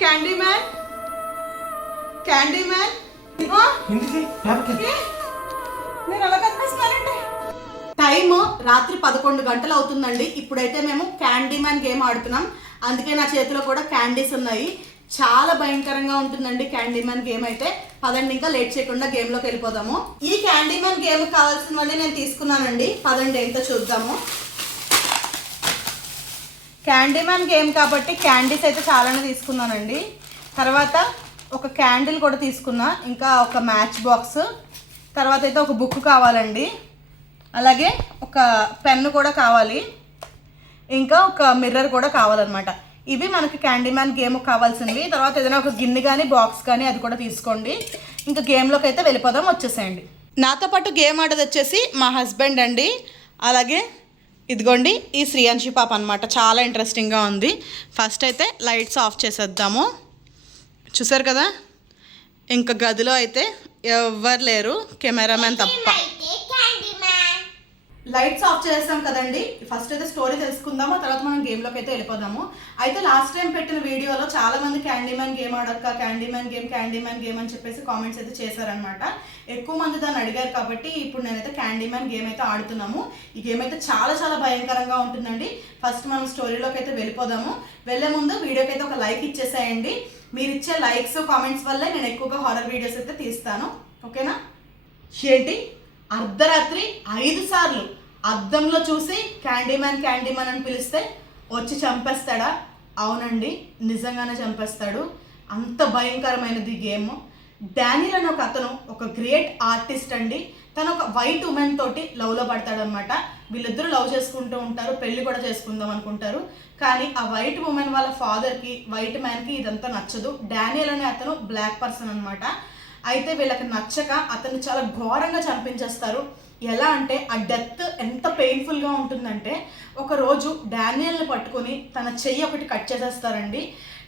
Candy man నేను అలా కనిపిస్తున్నానండి. Time రాత్రి 11 గంటలు అవుతుందండి. ఇప్పుడైతే మేము క్యాండీ మ్యాన్ గేమ్ ఆడుతున్నాం. అందుకే నా చేతిలో కూడా క్యాండీస్ ఉన్నాయి. చాలా భయంకరంగా ఉంటుందండి క్యాండీ మ్యాన్ గేమ్ అయితే. పదండి ఇంకా లేట్ చేయకుండా గేమ్లోకి వెళ్ళిపోదాము. ఈ క్యాండీ మ్యాన్ గేమ్ కావాల్సినవన్నీ నేను తీసుకున్నానండి. పదండి ఏంటో చూద్దాము. క్యాండీ మ్యాన్ గేమ్ కాబట్టి క్యాండీస్ అయితే చాలానే తీసుకున్నానండి. తర్వాత ఒక క్యాండిల్ కూడా తీసుకున్నా, ఇంకా ఒక మ్యాచ్ బాక్స్, తర్వాత అయితే ఒక బుక్ కావాలండి, అలాగే ఒక పెన్ను కూడా కావాలి, ఇంకా ఒక మిర్రర్ కూడా కావాలన్నమాట. ఇవి మనకి క్యాండీ మ్యాన్ గేమ్ కావాల్సింది. తర్వాత ఏదైనా ఒక గిన్నె కానీ బాక్స్ కానీ అది కూడా తీసుకోండి. ఇంకా గేమ్లోకి అయితే వెళ్ళిపోదాం, వచ్చేసేయండి. నాతో పాటు గేమ్ ఆడేది వచ్చేసి మా హస్బెండ్ అండి. అలాగే ఇదిగోండి ఈ శ్రీయాన్షి పాప అనమాట. చాలా ఇంట్రెస్టింగ్గా ఉంది. ఫస్ట్ అయితే లైట్స్ ఆఫ్ చేసేద్దాము. చూసారు కదా, ఇంకా గదిలో అయితే ఎవ్వరు లేరు, కెమెరామెన్ తప్ప. లైట్స్ ఆఫ్ చేస్తాం కదండి. ఫస్ట్ అయితే స్టోరీ తెలుసుకుందాము, తర్వాత మనం గేమ్లోకి అయితే వెళ్ళిపోదాము. అయితే లాస్ట్ టైం పెట్టిన వీడియోలో చాలా మంది క్యాండీ మ్యాన్ గేమ్ ఆడక్క, క్యాండీ మ్యాన్ గేమ్ అని చెప్పేసి కామెంట్స్ అయితే చేశారనమాట. ఎక్కువ మంది దాన్ని అడిగారు కాబట్టి ఇప్పుడు నేనైతే క్యాండీ మ్యాన్ గేమ్ అయితే ఆడుతున్నాము. ఈ గేమ్ అయితే చాలా చాలా భయంకరంగా ఉంటుందండి. ఫస్ట్ మనం స్టోరీలోకి అయితే వెళ్ళిపోదాము. వెళ్ళే ముందు వీడియోకి అయితే ఒక లైక్ ఇచ్చేసేయండి. మీరు ఇచ్చే లైక్స్ కామెంట్స్ వల్లే నేను ఎక్కువగా హారర్ వీడియోస్ అయితే తీస్తాను, ఓకేనా? ఏంటి, అర్ధరాత్రి 5 సార్లు అద్దంలో చూసి క్యాండీ మ్యాన్ అని పిలిస్తే వచ్చి చంపేస్తాడా? అవునండి, నిజంగానే చంపేస్తాడు. అంత భయంకరమైనది గేమ్. డానియల్ అని ఒక అతను ఒక గ్రేట్ ఆర్టిస్ట్ అండి. తను ఒక వైట్ ఉమెన్ తోటి లవ్లో పడతాడనమాట. వీళ్ళిద్దరూ లవ్ చేసుకుంటూ ఉంటారు, పెళ్లి కూడా చేసుకుందాం అనుకుంటారు. కానీ ఆ వైట్ ఉమెన్ వాళ్ళ ఫాదర్కి, వైట్ మ్యాన్కి ఇదంతా నచ్చదు. డానియల్ అనే అతను బ్లాక్ పర్సన్ అనమాట. అయితే వీళ్ళకి నచ్చక అతను చాలా ఘోరంగా చంపించేస్తారు. ఎలా అంటే ఆ డెత్ ఎంత పెయిన్ఫుల్గా ఉంటుందంటే, ఒకరోజు డానియల్ని పట్టుకొని తన చెయ్యి ఒకటి కట్ చేసేస్తారండి.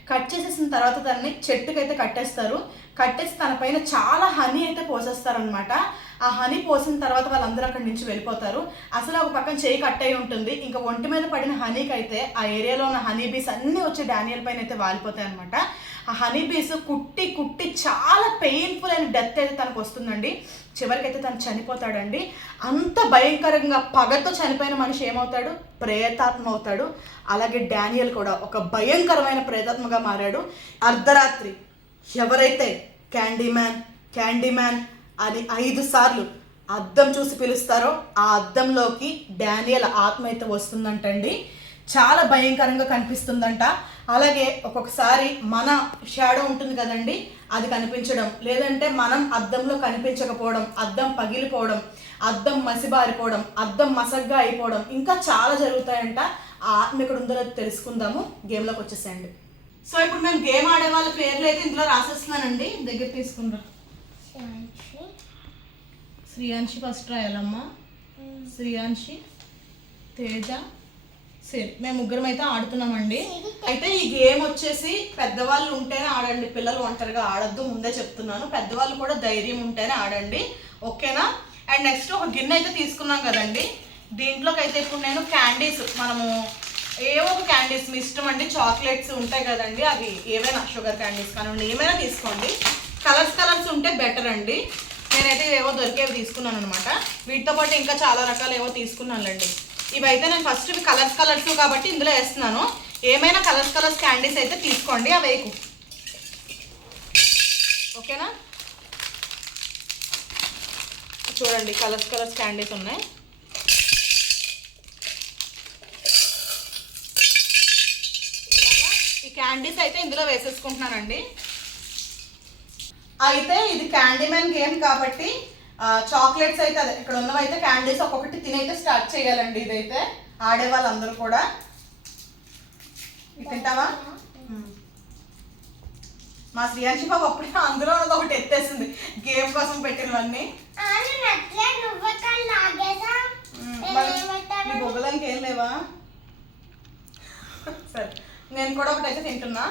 కట్ చేసేసిన తర్వాత దాన్ని చెట్టుకైతే కట్టేస్తారు. కట్టేసి తన పైన చాలా హనీ అయితే పోసేస్తారనమాట. ఆ హనీ పోసిన తర్వాత వాళ్ళందరూ అక్కడి నుంచి వెళ్ళిపోతారు. అసలు ఒక పక్కన చెయ్యి కట్ అయి ఉంటుంది. ఇంకా ఒంటి మీద పడిన హనీకి అయితే ఆ ఏరియాలో ఉన్న హనీ బీస్ అన్నీ వచ్చి డానియల్ పైన అయితే వాలిపోతాయి అనమాట. ఆ హనీ బీస్ కుట్టి కుట్టి చాలా పెయిన్ఫుల్ అయిన డెత్ అయితే తనకు వస్తుందండి. చివరికైతే తను చనిపోతాడండి. అంత భయంకరంగా పగతో చనిపోయిన మనిషి ఏమవుతాడు? ప్రేతాత్మ అవుతాడు. అలాగే డానియల్ కూడా ఒక భయంకరమైన ప్రేతాత్మగా మారాడు. అర్ధరాత్రి ఎవరైతే క్యాండీ మ్యాన్ అని 5 సార్లు అద్దం చూసి పిలుస్తారో ఆ అద్దంలోకి డానియల్ ఆత్మ అయితే వస్తుందంటండి. చాలా భయంకరంగా కనిపిస్తుందంట. అలాగే ఒక్కొక్కసారి మన షాడో ఉంటుంది కదండి, అది కనిపించడం, లేదంటే మనం అద్దంలో కనిపించకపోవడం, అద్దం పగిలిపోవడం, అద్దం మసిబారిపోవడం, అద్దం మసగ్గా అయిపోవడం, ఇంకా చాలా జరుగుతాయంట. ఆ ఆత్మ ఇక్కడ ఉందో తెలుసుకుందాము. గేమ్లోకి వచ్చేసేయండి. సో ఇప్పుడు మేము గేమ్ ఆడే వాళ్ళ పేర్లు అయితే ఇందులో రాసేస్తున్నానండి. దగ్గర తీసుకుందాం. శ్రీయాన్షి ఫస్ట్ రాయాలమ్మా. శ్రీయాన్షి, తేజ, సరే మేము ముగ్గురం అయితే ఆడుతున్నామండి. అయితే ఈ గేమ్ వచ్చేసి పెద్దవాళ్ళు ఉంటేనే ఆడండి, పిల్లలు ఒంటరిగా ఆడద్దు, ముందే చెప్తున్నాను. పెద్దవాళ్ళు కూడా ధైర్యం ఉంటేనే ఆడండి, ఓకేనా? అండ్ నెక్స్ట్ ఒక గిన్నె అయితే తీసుకున్నాం కదండి. దీంట్లోకి అయితే ఇప్పుడు నేను క్యాండీస్, మనము ఏవో ఒక క్యాండీస్ మీ ఇష్టం అండి. చాక్లెట్స్ ఉంటాయి కదండి, అవి ఏవైనా షుగర్ క్యాండీస్ కానివ్వండి, ఏమైనా తీసుకోండి. కలర్స్ ఉంటే బెటర్ అండి. నేనైతే ఏవో దొరికేవి తీసుకున్నాను అనమాట. వీటితో పాటు ఇంకా చాలా రకాలు ఏవో తీసుకున్నానులేండి. ఇవైతే నేను ఫస్ట్ ఇవి కలర్స్ కాబట్టి ఇందులో వేస్తున్నాను. ఏమైనా కలర్స్ క్యాండీస్ అయితే తీసుకోండి, అవి వేయకు, ఓకేనా? చూడండి కలర్స్ క్యాండీస్ ఉన్నాయి. ఈ క్యాండీస్ అయితే ఇందులో వేసేసుకుంటున్నానండి. అయితే ఇది క్యాండీ మ్యాన్ గేమ్ కాబట్టి చాక్లెట్స్ అయితే అదే ఇక్కడ ఉన్నవైతే క్యాండీస్ ఒక్కొక్కటి తినైతే స్టార్ట్ చేయాలండి. ఇదైతే ఆడే వాళ్ళందరూ కూడా. తింటావా? మా శ్రీయాన్షి బాబు అప్పుడే అందులో ఒకటి ఎత్తేసింది గేమ్ కోసం పెట్టినవన్నీ. నీ బొగ్గలానికి ఏం లేవా? సరే నేను కూడా ఒకటైతే తింటున్నా.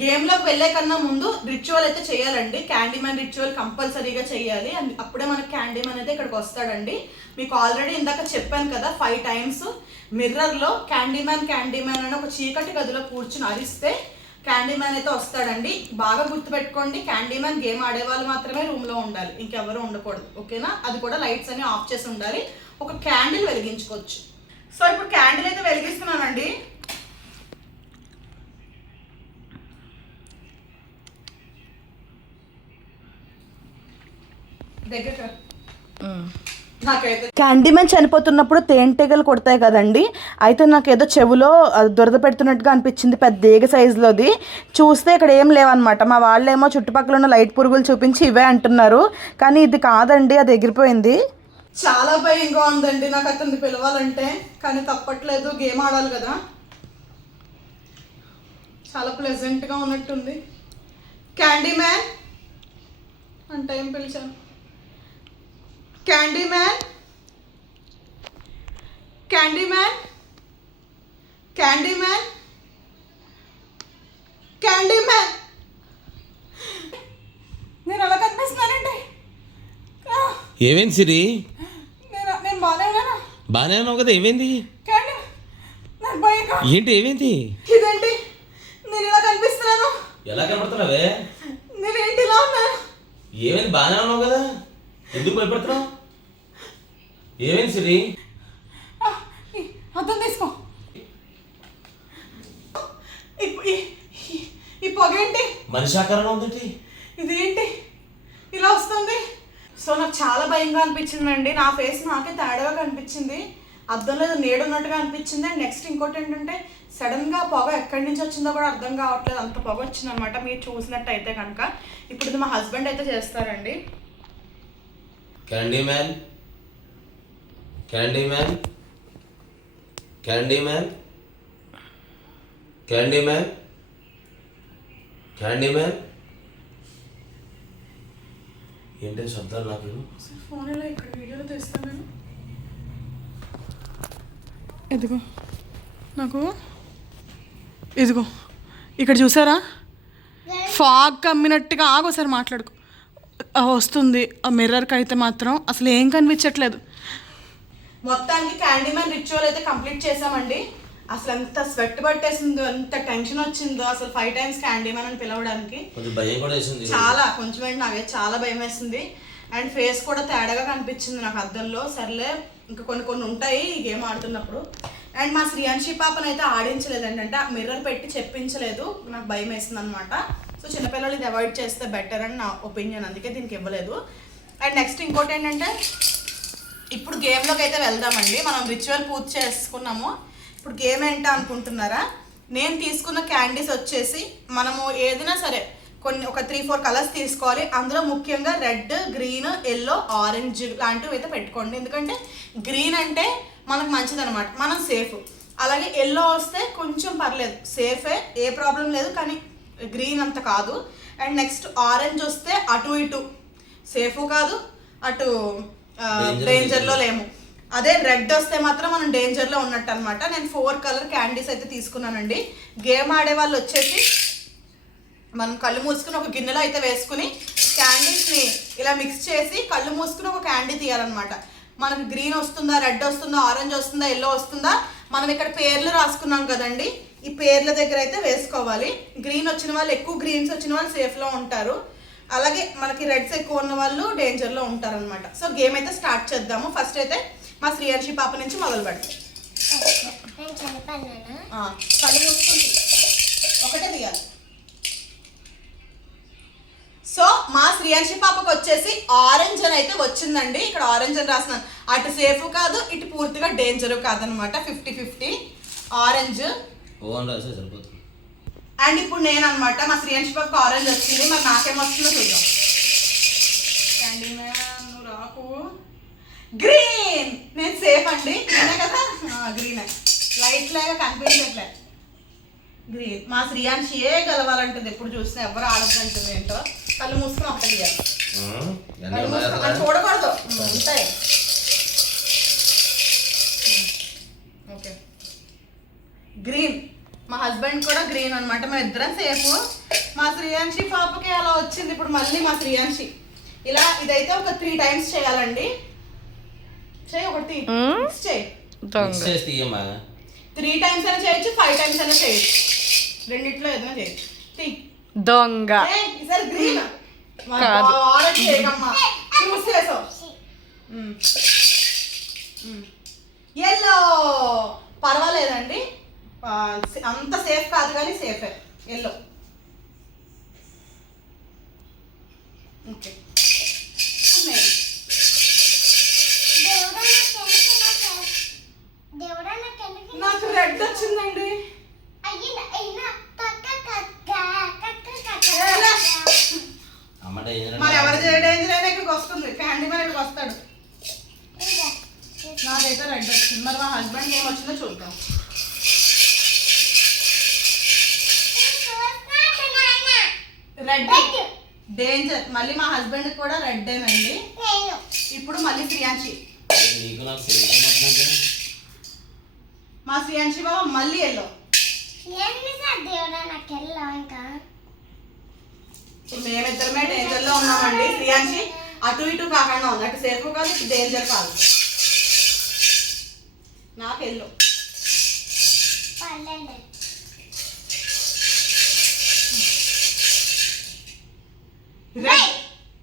గేమ్లోకి వెళ్ళే కన్నా ముందు రిచువల్ అయితే చేయాలండి. క్యాండీమ్యాన్ రిచువల్ కంపల్సరీగా చేయాలి. అప్పుడే మనకి క్యాండీమ్యాన్ అయితే ఇక్కడికి వస్తాడండి. మీకు ఆల్రెడీ ఇందాక చెప్పాను కదా 5 times మిర్రర్లో క్యాండీమ్యాన్ అని ఒక చీకటి గదిలో కూర్చుని అరిస్తే క్యాండీమ్యాన్ అయితే వస్తాడండి. బాగా గుర్తుపెట్టుకోండి, క్యాండీమ్యాన్ గేమ్ ఆడేవాళ్ళు మాత్రమే రూమ్లో ఉండాలి, ఇంకెవరూ ఉండకూడదు. ఓకేనా? అది కూడా లైట్స్ అన్ని ఆఫ్ చేసి ఉండాలి. ఒక క్యాండిల్ వెలిగించుకోవచ్చు. సో ఇప్పుడు క్యాండిల్ అయితే వెలిగిస్తున్నానండి. క్యాండీమ్యాన్ చనిపోతున్నప్పుడు తేనెటీగలు కొడతాయి కదండి, అయితే నాకు ఏదో చెవులో దురద పెడుతున్నట్టుగా అనిపించింది, పెద్ద ఏగ సైజులోది. చూస్తే ఇక్కడ ఏం లేవన్నమాట. మా వాళ్ళేమో చుట్టుపక్కల ఉన్న లైట్ పురుగులు చూపించి ఇవే అంటున్నారు, కానీ ఇది కాదండి, అది ఎగిరిపోయింది. చాలా భయంగా ఉందండి నాకు అతన్ని పిలవాలంటే, కానీ తప్పట్లేదు, గేమ్ ఆడాలి కదా. చాలా ప్లెజెంట్గా ఉన్నట్టుంది. క్యాండీమ్యాన్ అంటే ఏం పిలిచాను? క్యాండీమ్యాన్, క్యాండీమ్యాన్, క్యాండీమ్యాన్, క్యాండీమ్యాన్. నేను అలా కనిపిస్తున్నానండి. ఏమైంది సిరి? నేను బాగానే ఉన్నావు కదా, ఏమైంది? ఏంటి ఏమైంది? ఇదేంటి నేను ఇలా కనిపిస్తున్నాను? ఎలా కనపడుతున్నావే? నేనేంటి ఇలా ఉన్నాను? ఏమైంది? బాగానే ఉన్నావు కదా, ఎందుకు భయపడుతున్నావు? ఏమైంది సిరి? అర్థం తీసుకో. ఈ పొగ ఏంటి? మనిషి ఆకారంలో ఉందండి. ఇది ఏంటి ఇలా వస్తుంది? సో నాకు చాలా భయంగా అనిపించిందండి. నా ఫేస్ నాకే తేడాగా కనిపించింది, అద్దంలో నేడున్నట్టుగా అనిపించింది. అండ్ నెక్స్ట్ ఇంకోటి ఏంటంటే సడన్గా పొగ ఎక్కడి నుంచి వచ్చిందో కూడా అర్థం కావట్లేదు, అంత పొగ వచ్చింది అనమాట. మీరు చూసినట్టయితే కనుక ఇప్పుడు ఇది మా హస్బెండ్ అయితే చేస్తారండి. క్యాండీమ్యాన్, క్యాండీమ్యాన్, క్యాండీమ్యాన్, క్యాండీమ్యాన్, క్యాండీమ్యాన్. ఏంటి శబ్దాలు? నాకు ఫోన్ ఇలా ఇక్కడ వీడియోలో తెస్తాను నేను. ఇదిగో నాకు ఇదిగో ఇక్కడ చూసారా, ఫాగ్ కమ్మినట్టుగా. ఆగోసారి మాట్లాడుకో. వస్తుంది ఆ మిర్రర్కి అయితే మాత్రం అసలు ఏం కనిపించట్లేదు. మొత్తానికి క్యాండీమ్యాన్ రిచువల్ అయితే కంప్లీట్ చేసామండి. అసలు ఎంత స్వెట్ పట్టేసిందో, ఎంత టెన్షన్ వచ్చిందో అసలు 5 times క్యాండీమ్యాన్ అని పిలవడానికి. చాలా కొంచెం ఏంటి నాకైతే చాలా భయం వేసింది. అండ్ ఫేస్ కూడా తేడాగా కనిపించింది నాకు అద్దంలో. సర్లే, ఇంకా కొన్ని ఉంటాయి ఈ గేమ్ ఆడుతున్నప్పుడు. అండ్ మా శ్రీయాన్షి పాపను అయితే ఆడించలేదండి, అంటే మిర్రర్ పెట్టి చెప్పించలేదు, నాకు భయం వేసింది అనమాట. సో చిన్నపిల్లలు ఇది అవాయిడ్ చేస్తే బెటర్ అని నా ఒపీనియన్, అందుకే దీనికి ఇవ్వలేదు. అండ్ నెక్స్ట్ ఇంకోటి ఏంటంటే ఇప్పుడు గేమ్లోకి అయితే వెళ్దామండి. మనం రిచువల్ పూర్తి చేసుకున్నాము. ఇప్పుడు గేమ్ ఏంటో అనుకుంటున్నారా? నేను తీసుకున్న క్యాండీస్ వచ్చేసి మనము ఏదైనా సరే ఒక 3-4 కలర్స్ తీసుకోవాలి. అందులో ముఖ్యంగా రెడ్, గ్రీన్, ఎల్లో, ఆరెంజ్ లాంటివి అయితే పెట్టుకోండి, ఎందుకంటే గ్రీన్ అంటే మనకు మంచిదన్నమాట, మనం సేఫ్. అలాగే ఎల్లో వస్తే కొంచెం పర్లేదు, సేఫే, ఏ ప్రాబ్లం లేదు, కానీ గ్రీన్ అంత కాదు. అండ్ నెక్స్ట్ ఆరెంజ్ వస్తే అటు ఇటు సేఫ్ కాదు, అటు డేంజర్లో లేము. అదే రెడ్ వస్తే మాత్రం మనం డేంజర్లో ఉన్నట్టు అనమాట. నేను 4 కలర్ క్యాండీస్ అయితే తీసుకున్నానండి. గేమ్ ఆడే వాళ్ళు వచ్చేసి మనం కళ్ళు మూసుకుని ఒక గిన్నెలో అయితే వేసుకుని క్యాండీస్ని ఇలా మిక్స్ చేసి కళ్ళు మూసుకుని ఒక క్యాండీ తీయాలన్నమాట. మనకు గ్రీన్ వస్తుందా, రెడ్ వస్తుందా, ఆరెంజ్ వస్తుందా, ఎల్లో వస్తుందా, మనం ఇక్కడ పేర్లు రాసుకున్నాం కదండి, ఈ పేర్ల దగ్గర అయితే వేసుకోవాలి. గ్రీన్ వచ్చిన వాళ్ళు, ఎక్కువ గ్రీన్స్ వచ్చిన వాళ్ళు సేఫ్లో ఉంటారు, అలాగే మనకి రెడ్స్ ఎక్కువ ఉన్న వాళ్ళు డేంజర్లో ఉంటారు అనమాట. సో గేమ్ అయితే స్టార్ట్ చేద్దాము. ఫస్ట్ అయితే మా శ్రీయాన్షి పాప నుంచి మొదలు పెడతాం. కళ్ళు మూసుకుంది, ఒకటే తీయాలి. సో మా శ్రీయాన్షి పాపకు వచ్చేసి ఆరెంజ్ అని అయితే వచ్చిందండి. ఇక్కడ ఆరెంజ్ అని రాస్తున్నాను, అటు సేఫ్ కాదు, ఇటు పూర్తిగా డేంజర్ కాదనమాట. 50-50 ఆరెంజ్. అండ్ ఇప్పుడు నేను అనమాట, మా శ్రీయాన్షి పాపకు ఆరెంజ్ వచ్చింది, మరి నాకేమొస్తుందో చూద్దాం. క్యాండీమ్యాన్ నువ్వు రాకు. గ్రీన్, నేను సేఫ్ అండి, నేనే కదా. గ్రీన్ లైట్ లాగా కనిపించట్లే. గ్రీన్. మా శ్రీయాన్షి ఏ గెలవాలంటుంది, ఎప్పుడు చూసినా ఎవరు ఆడద్దంటుంది. ఏంటో కళ్ళు మూసుకుని ఒకటి తీయాలి, చూడకూడదు, ఉంటాయి. Okay, green. మా హస్బెండ్ కూడా గ్రీన్ అనమాట, మేము ఇద్దరం సేఫ్. మా శ్రీయాంశి పాపకి అలా వచ్చింది. ఇప్పుడు మళ్ళీ మా శ్రీయాంశి ఇలా ఇదైతే ఒక 3 టైమ్స్ చేయాలండి. చేయి ఒకటి చేయి. మిక్స్ చేసి తీయమ్మా. 3 టైమ్స్ అయినా చేయొచ్చు, 5 టైమ్స్ అయినా చేయొచ్చు. రెండిట్లో ఏదైనా చేయొచ్చు. తీ దొంగ ఈసారి గ్రీన్ కాదు. ఆరెంజ్ చేయకమ్మా. చూసి చేసావు. ఎల్లో పర్వాలేదండి, అంత సేఫ్ కాదు కానీ సేఫే. Yellow okay. నాకు రెడ్ వచ్చిందండి. అమ్మ డేంజర్ మరి ఎవరు డేంజర్ అయినా ఇక్కడికి వస్తుంది, క్యాండీ మరి ఇక్కడికి వస్తాడు. నాకైతే రెడ్ వచ్చింది. మరి మా హస్బెండ్ ఏం వచ్చిందో చూద్దాం. Red danger. మళ్ళీ మా హస్బెండ్ కూడా రెడ్డేనండి. ఇప్పుడు మళ్ళీ శ్రీయాంశి. నీకు నాకు తెలియదు. మా శ్రీయాంశి బాబా మళ్ళీ ఎల్లో. మేమిద్దరమే డేంజర్ లో ఉన్నామండి. శ్రీయాంశి అటు ఇటు కాకుండా ఉంది. అటు సేఫ్ కాదు, ఇటు డేంజర్ కాదు. నాకు ఎల్లో.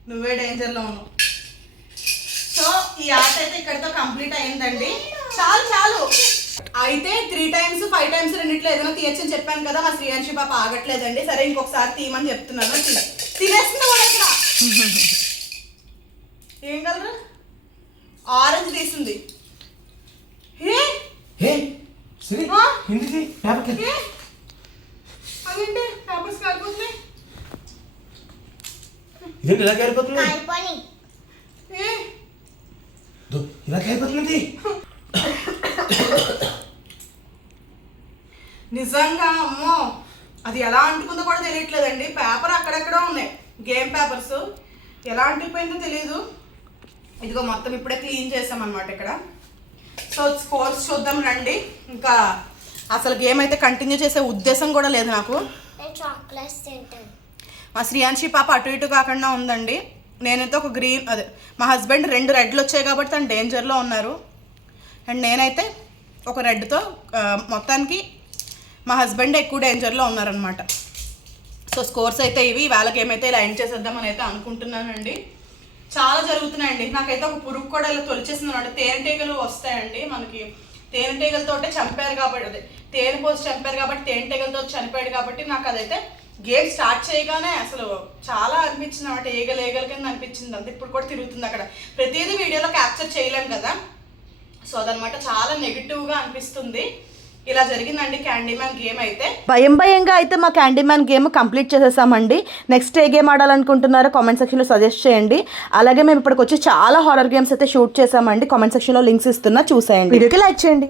నువ్వే డేంజర్ లో ఉన్నావు. సో ఈ ఆట అయితే ఇక్కడితో కంప్లీట్ అయిందండి. చాలు చాలు. అయితే 3 టైమ్స్ 5 టైమ్స్ రెండిట్లో ఏదైనా తీయచ్చని చెప్పాను కదా. మా శ్రీయాంశి పాప ఆగట్లేదండి. సరే ఇంకొకసారి తీయమని చెప్తున్నాను. తినేస్తుంది కూడా ఇక్కడ. ఏం కలరు? ఆరెంజ్ తీసింది. అదేంటి పేపర్స్ కాలిపోతున్నాయి. ఇదేంటి ఇలా కారిపోతుంది? ఇలా కారిపోతుంది. నిజంగా అమ్మో, అది ఎలా అంటుకుందో కూడా తెలియట్లేదండి. పేపర్ అక్కడెక్కడో ఉన్నాయి, గేమ్ పేపర్స్. ఎలా అంటిపోయిందో తెలియదు. ఇదిగో మొత్తం ఇప్పుడే క్లీన్ చేసామన్నమాట ఇక్కడ. సో స్కోర్స్ చూద్దాం రండి. ఇంకా అసలు గేమ్ అయితే కంటిన్యూ చేసే ఉద్దేశం కూడా లేదు నాకు. మా శ్రీయాంశి పాప అటు ఇటు కాకుండా ఉందండి. నేనైతే ఒక గ్రీన్, అదే మా హస్బెండ్ 2 రెడ్లు వచ్చాయి కాబట్టి తను డేంజర్లో ఉన్నారు. అండ్ నేనైతే ఒక రెడ్తో మొత్తానికి మా హస్బెండ్ ఎక్కువ డేంజర్లో ఉన్నారనమాట. సో స్కోర్స్ అయితే ఇవి. వాళ్ళ గేమ్ అయితే ఇలా ఎండ్ చేసేద్దామని అయితే అనుకుంటున్నానండి. చాలా జరుగుతున్నాయండి. నాకైతే ఒక పురుగు కూడా ఇలా తొలిచేసింది అనమాట. తేనెటీగలు వస్తాయండి మనకి. తేనెటీగలతోటే చంపారు కాబట్టి, అదే తేనె పోసి చంపారు కాబట్టి తేనెటీగలతో చనిపోయాడు కాబట్టి నాకు అదైతే గేమ్ స్టార్ట్ చేయగానే అసలు చాలా అనిపించింది అనమాట. ఏగల కింద అనిపించింది. అంత ఇప్పుడు కూడా తిరుగుతుంది అక్కడ. ప్రతిదీ వీడియోలో క్యాప్చర్ చేయలేం కదా. సో అదనమాట చాలా నెగిటివ్గా అనిపిస్తుంది. ఇలా జరిగిందండి క్యాండీమ్యాన్ గేమ్ అయితే. భయంగా అయితే మా క్యాండీమ్యాన్ గేమ్ కంప్లీట్ చేసేసామండి. నెక్స్ట్ ఏ గేమ్ ఆడాలనుకుంటున్నారో కామెంట్ సెక్షన్లో సజెస్ట్ చేయండి. అలాగే మేము ఇప్పటికి వచ్చి చాలా హారర్ గేమ్స్ అయితే షూట్ చేసామండి. కామెంట్ సెక్షన్లో లింక్స్ ఇస్తున్నా, చూసేయండి. వీడియోకి లైక్ చేయండి.